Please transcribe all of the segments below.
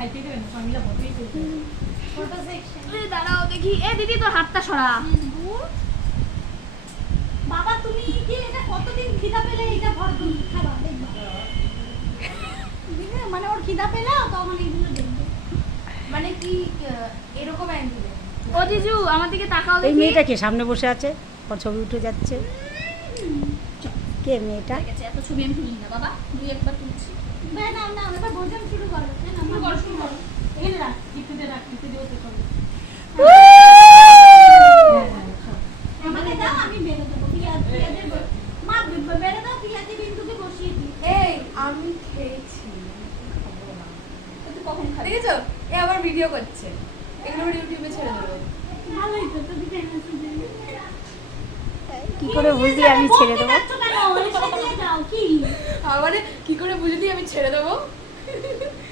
খাইতে দেবে না সঙ্গীলা বলতেই তো ফটো সেকশন দাঁড়াও দেখি এ দিদি তোর হাতটা সরা বাবা তুমি কি এটা কতদিন খিদা পেলে এটা ভর খাবা দেখবা মানে ওর খিদা পেলে তখন এইগুলো দেখবে মানে কি এরকম অ্যাঙ্গেলে ও জিজু আমার দিকে তাকাও এই দেখি মেয়েটা কে সামনে বসে আছে ওর ছবি উঠে যাচ্ছে কে মেয়েটা ঠিক আছে এত ছবি আমি তুলি না বাবা দুই একবার তুলছি না না না এবার ভোজন শুরু করো না শুরু করো এই রাখ টিপতে দিও তো করো আমাকে দাও আমি বেরো দেবো পিয়াজের মা বেরো দাও পিয়াজি বিন্দুকে বসিয়ে দিই এই আমি খেয়েছি খাবো না তুই কখন খাবি দেখেছো এ আবার ভিডিও করছে এগুলো আবার ইউটিউবে ছেড়ে দেবো ভালোই তো তুমি কি করে বুঝি আমি ছেড়ে দেবো যাও কি মানে কি করে বুঝলি আমি ছেড়ে দেবো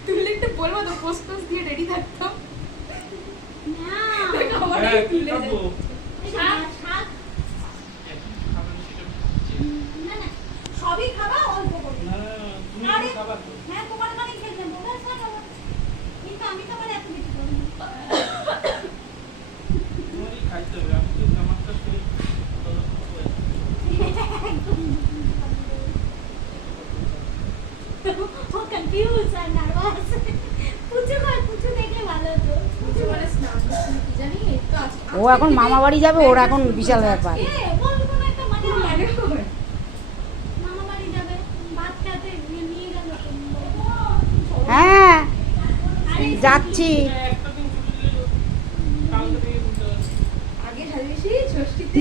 তুমি একটু বলবো তো পোস্ট দিয়ে রেডি থাকতাম না আমার হ্যাঁ, কি তুলে খাবো? শাক না না সবই খাবা অল্প করে না, তুমি আরে, খাবার তো। হ্যাঁ তোমার মানে খেতে বলে কিন্তু আমি তো মানে এত বেশি করি না। তোমারই খাইতে হবে, আমি তো আমারটা শরীর ভালো ও কনফিউজ আর নার্ভাস পুচু দেখলে ভালো হতো কিছু মানে স্নান কি জানি তো আজকে ও এখন মামা বাড়ি যাবে ওর এখন বিশাল ব্যাপার এ বলবো না একটা মানে মানে হয়। মামা বাড়ি যাবে ভাত খেতে নিয়ে গেল হ্যাঁ আরে যাচ্ছি একটা দিন ছুটি দিলে কালকে থেকে ঘুরতে যাচ্ছি। আগে সাজিয়েছি ষষ্ঠীতে